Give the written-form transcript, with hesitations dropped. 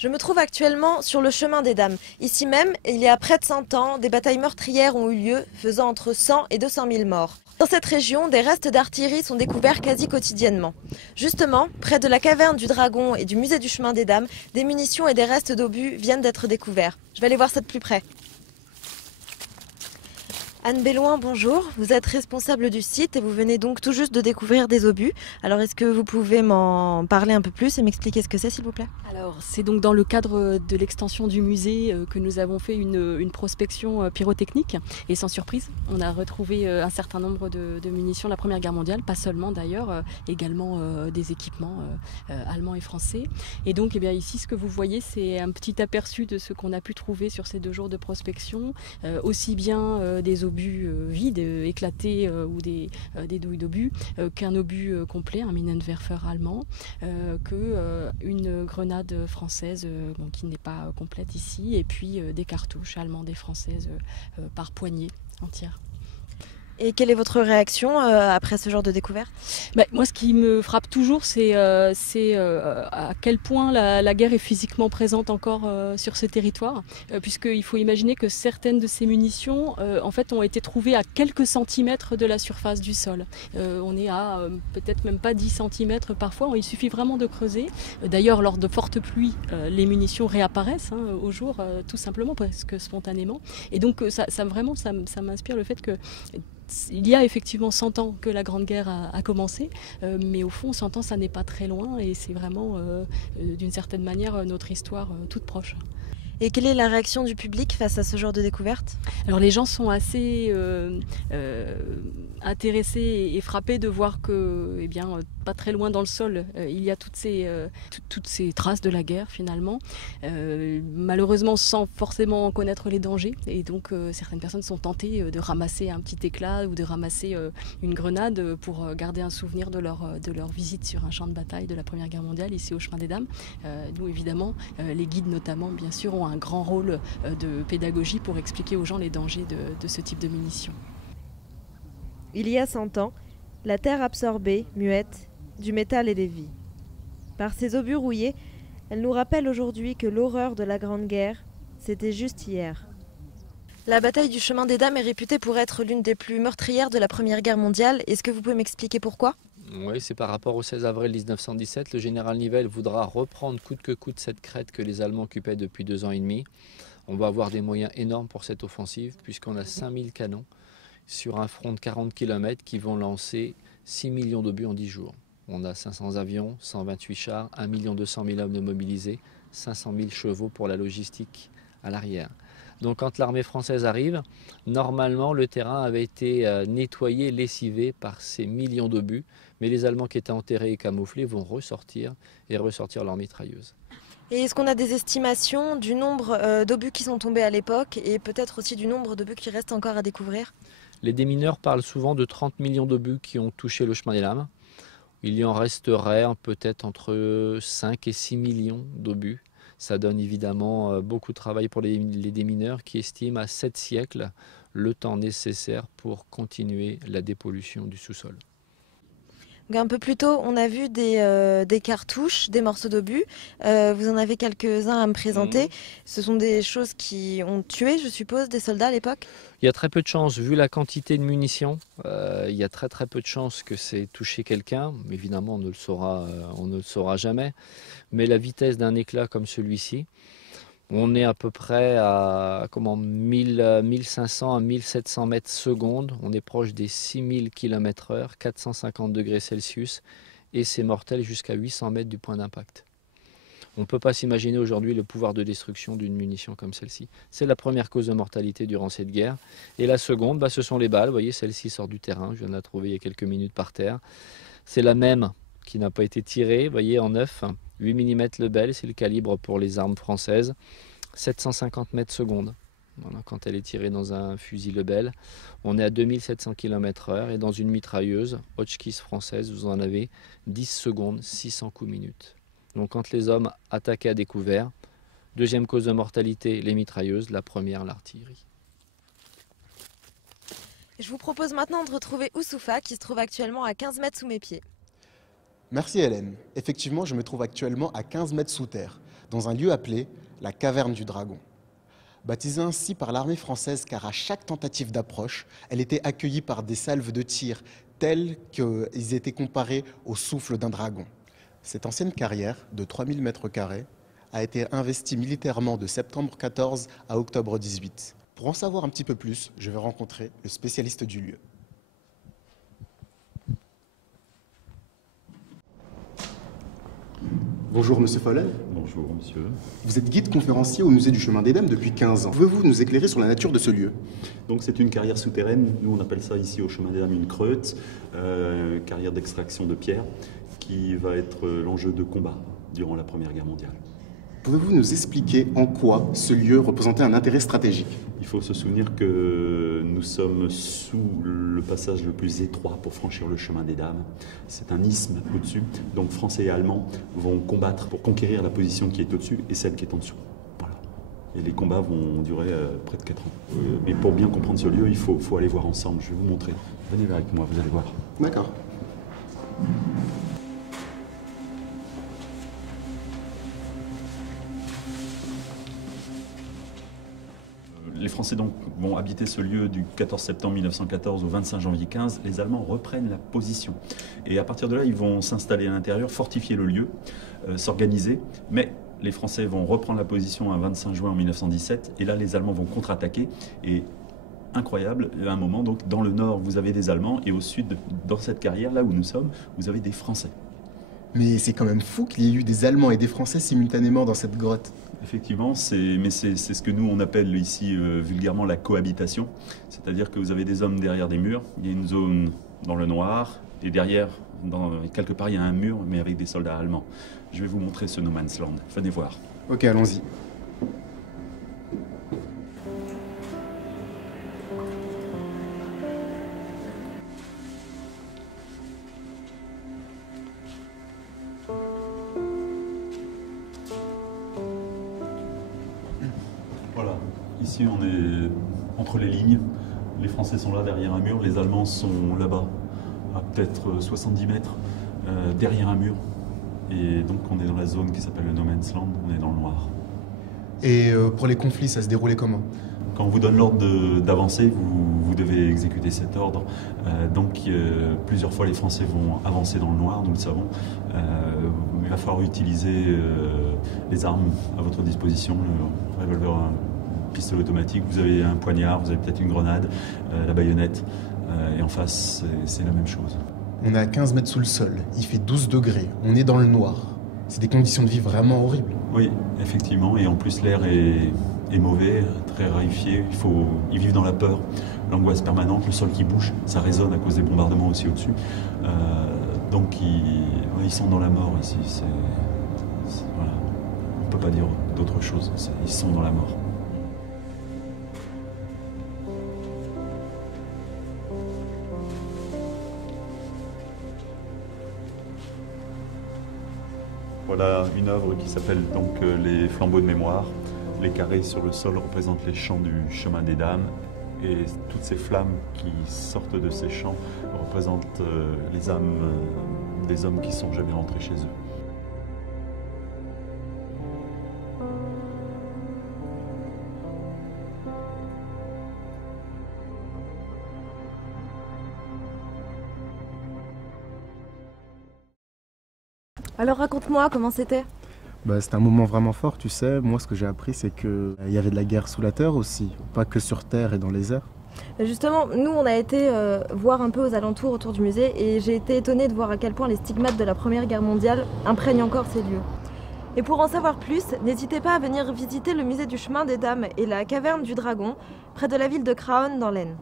Je me trouve actuellement sur le chemin des Dames. Ici même, il y a près de 100 ans, des batailles meurtrières ont eu lieu, faisant entre 100 et 200 000 morts. Dans cette région, des restes d'artillerie sont découverts quasi quotidiennement. Justement, près de la caverne du Dragon et du musée du chemin des Dames, des munitions et des restes d'obus viennent d'être découverts. Je vais aller voir ça de plus près. Anne Belloin, bonjour. Vous êtes responsable du site et vous venez donc tout juste de découvrir des obus. Alors est-ce que vous pouvez m'en parler un peu plus et m'expliquer ce que c'est, s'il vous plaît? Alors, c'est donc dans le cadre de l'extension du musée que nous avons fait une prospection pyrotechnique. Et sans surprise, on a retrouvé un certain nombre de munitions de la Première Guerre mondiale, pas seulement d'ailleurs, également des équipements allemands et français. Et donc eh bien, ici, ce que vous voyez, c'est un petit aperçu de ce qu'on a pu trouver sur ces 2 jours de prospection, aussi bien des obus vides, éclatés ou des douilles d'obus, qu'un obus complet, un Minenwerfer allemand, qu'une grenade française qui n'est pas complète ici, et puis des cartouches allemandes et françaises par poignée entière. Et quelle est votre réaction après ce genre de découverte? Moi, ce qui me frappe toujours, c'est à quel point la guerre est physiquement présente encore sur ce territoire, puisqu'il faut imaginer que certaines de ces munitions en fait, ont été trouvées à quelques centimètres de la surface du sol. On est à peut-être même pas 10 centimètres parfois, il suffit vraiment de creuser. D'ailleurs, lors de fortes pluies, les munitions réapparaissent au jour, tout simplement, presque spontanément. Et donc, ça m'inspire le fait que il y a effectivement 100 ans que la Grande Guerre a commencé, mais au fond 100 ans ça n'est pas très loin et c'est vraiment d'une certaine manière notre histoire toute proche. Et quelle est la réaction du public face à ce genre de découverte? Alors les gens sont assez intéressés et frappés de voir que, eh bien, pas très loin dans le sol, il y a toutes ces traces de la guerre finalement, malheureusement sans forcément connaître les dangers. Et donc certaines personnes sont tentées de ramasser un petit éclat ou de ramasser une grenade pour garder un souvenir de leur visite sur un champ de bataille de la Première Guerre mondiale ici au Chemin des Dames. Nous évidemment, les guides notamment bien sûr ont un grand rôle de pédagogie pour expliquer aux gens les dangers de ce type de munitions. Il y a 100 ans, la terre absorbait, muette, du métal et des vies. Par ces obus rouillés, elle nous rappelle aujourd'hui que l'horreur de la Grande Guerre, c'était juste hier. La bataille du Chemin des Dames est réputée pour être l'une des plus meurtrières de la Première Guerre mondiale. Est-ce que vous pouvez m'expliquer pourquoi? Oui, c'est par rapport au 16 avril 1917. Le général Nivelle voudra reprendre coûte que coûte cette crête que les Allemands occupaient depuis 2 ans et demi. On va avoir des moyens énormes pour cette offensive puisqu'on a 5000 canons sur un front de 40 km qui vont lancer 6 millions d'obus en 10 jours. On a 500 avions, 128 chars, 1 200 000 hommes de mobilisés, 500 000 chevaux pour la logistique à l'arrière. Donc quand l'armée française arrive, normalement le terrain avait été nettoyé, lessivé par ces millions d'obus, mais les Allemands qui étaient enterrés et camouflés vont ressortir leurs mitrailleuses. Et est-ce qu'on a des estimations du nombre d'obus qui sont tombés à l'époque et peut-être aussi du nombre d'obus qui restent encore à découvrir? Les démineurs parlent souvent de 30 millions d'obus qui ont touché le Chemin des Dames. Il y en resterait peut-être entre 5 et 6 millions d'obus. Ça donne évidemment beaucoup de travail pour les démineurs qui estiment à 7 siècles le temps nécessaire pour continuer la dépollution du sous-sol. Un peu plus tôt, on a vu des cartouches, des morceaux d'obus. Vous en avez quelques-uns à me présenter. Ce sont des choses qui ont tué, je suppose, des soldats à l'époque? Il y a très peu de chances, vu la quantité de munitions, il y a très peu de chances que c'est touché quelqu'un. Évidemment, on ne le saura jamais. Mais la vitesse d'un éclat comme celui-ci, on est à peu près à 1500 à 1700 mètres secondes. On est proche des 6000 km/h, 450 degrés Celsius, et c'est mortel jusqu'à 800 mètres du point d'impact. On ne peut pas s'imaginer aujourd'hui le pouvoir de destruction d'une munition comme celle-ci. C'est la première cause de mortalité durant cette guerre. Et la seconde, ce sont les balles. Vous voyez, celle-ci sort du terrain. Je viens de la trouver il y a quelques minutes par terre. C'est la même qui n'a pas été tirée, vous voyez, en neuf. 8 mm Lebel, c'est le calibre pour les armes françaises. 750 mètres secondes. Voilà, quand elle est tirée dans un fusil Lebel, on est à 2700 km/h et dans une mitrailleuse Hotchkiss française, vous en avez 10 secondes, 600 coups minutes. Donc quand les hommes attaquaient à découvert, deuxième cause de mortalité, les mitrailleuses, la première, l'artillerie. Je vous propose maintenant de retrouver Oussoufa qui se trouve actuellement à 15 mètres sous mes pieds. Merci Hélène. Effectivement, je me trouve actuellement à 15 mètres sous terre. dans un lieu appelé la Caverne du Dragon. Baptisée ainsi par l'armée française car à chaque tentative d'approche, elle était accueillie par des salves de tir tels qu'ils étaient comparés au souffle d'un dragon. Cette ancienne carrière de 3000 m² a été investie militairement de septembre 14 à octobre 18. Pour en savoir un petit peu plus, je vais rencontrer le spécialiste du lieu. Bonjour Monsieur Follet. Bonjour Monsieur. Vous êtes guide conférencier au musée du Chemin des Dames depuis 15 ans. Pouvez-vous nous éclairer sur la nature de ce lieu? Donc c'est une carrière souterraine, nous on appelle ça ici au Chemin des Dames une creute, carrière d'extraction de pierre, qui va être l'enjeu de combat durant la Première Guerre mondiale. Pouvez-vous nous expliquer en quoi ce lieu représentait un intérêt stratégique? Il faut se souvenir que nous sommes sous le passage le plus étroit pour franchir le Chemin des Dames. C'est un isthme au-dessus, donc Français et Allemands vont combattre pour conquérir la position qui est au-dessus et celle qui est en dessous. Voilà. Et les combats vont durer près de 4 ans. Mais pour bien comprendre ce lieu, il faut aller voir ensemble. Je vais vous montrer. Venez avec moi, vous allez voir. D'accord. Les Français donc vont habiter ce lieu du 14 septembre 1914 au 25 janvier 15. Les Allemands reprennent la position. Et à partir de là, ils vont s'installer à l'intérieur, fortifier le lieu, s'organiser. Mais les Français vont reprendre la position un 25 juin en 1917. Et là, les Allemands vont contre-attaquer. Et incroyable, à un moment, donc, dans le nord, vous avez des Allemands. Et au sud, dans cette carrière, là où nous sommes, vous avez des Français. Mais c'est quand même fou qu'il y ait eu des Allemands et des Français simultanément dans cette grotte. Effectivement, c'est ce que nous on appelle ici vulgairement la cohabitation. C'est-à-dire que vous avez des hommes derrière des murs, il y a une zone dans le noir, et derrière, quelque part, il y a un mur, mais avec des soldats allemands. Je vais vous montrer ce No Man's Land. Venez voir. Ok, allons-y. Voilà, ici on est entre les lignes. Les Français sont là derrière un mur, les Allemands sont là-bas, à peut-être 70 mètres, derrière un mur. Et donc on est dans la zone qui s'appelle le No Man's Land, on est dans le noir. Et pour les conflits, ça se déroulait comment? Quand on vous donne l'ordre d'avancer, vous devez exécuter cet ordre. Donc plusieurs fois les Français vont avancer dans le noir, nous le savons. Il va falloir utiliser les armes à votre disposition, le revolver, un pistolet automatique, vous avez un poignard, vous avez peut-être une grenade, la baïonnette. Et en face, c'est la même chose. On est à 15 mètres sous le sol, il fait 12 degrés, on est dans le noir. C'est des conditions de vie vraiment horribles. Oui, effectivement, et en plus l'air est mauvais, très raréfié, ils vivent dans la peur, l'angoisse permanente, le sol qui bouge, ça résonne à cause des bombardements aussi au-dessus. Donc ils sont dans la mort ici, voilà. On ne peut pas dire d'autre chose, ils sont dans la mort. Voilà une œuvre qui s'appelle donc les flambeaux de mémoire. Les carrés sur le sol représentent les champs du Chemin des Dames et toutes ces flammes qui sortent de ces champs représentent les âmes des hommes qui ne sont jamais rentrés chez eux. Alors raconte-moi comment c'était. C'était un moment vraiment fort, tu sais. Moi, ce que j'ai appris, c'est qu'il y avait de la guerre sous la terre aussi, pas que sur terre et dans les airs. Justement, nous on a été voir un peu aux alentours autour du musée et j'ai été étonnée de voir à quel point les stigmates de la Première Guerre mondiale imprègnent encore ces lieux. Et pour en savoir plus, n'hésitez pas à venir visiter le musée du Chemin des Dames et la Caverne du Dragon, près de la ville de Craonne dans l'Aisne.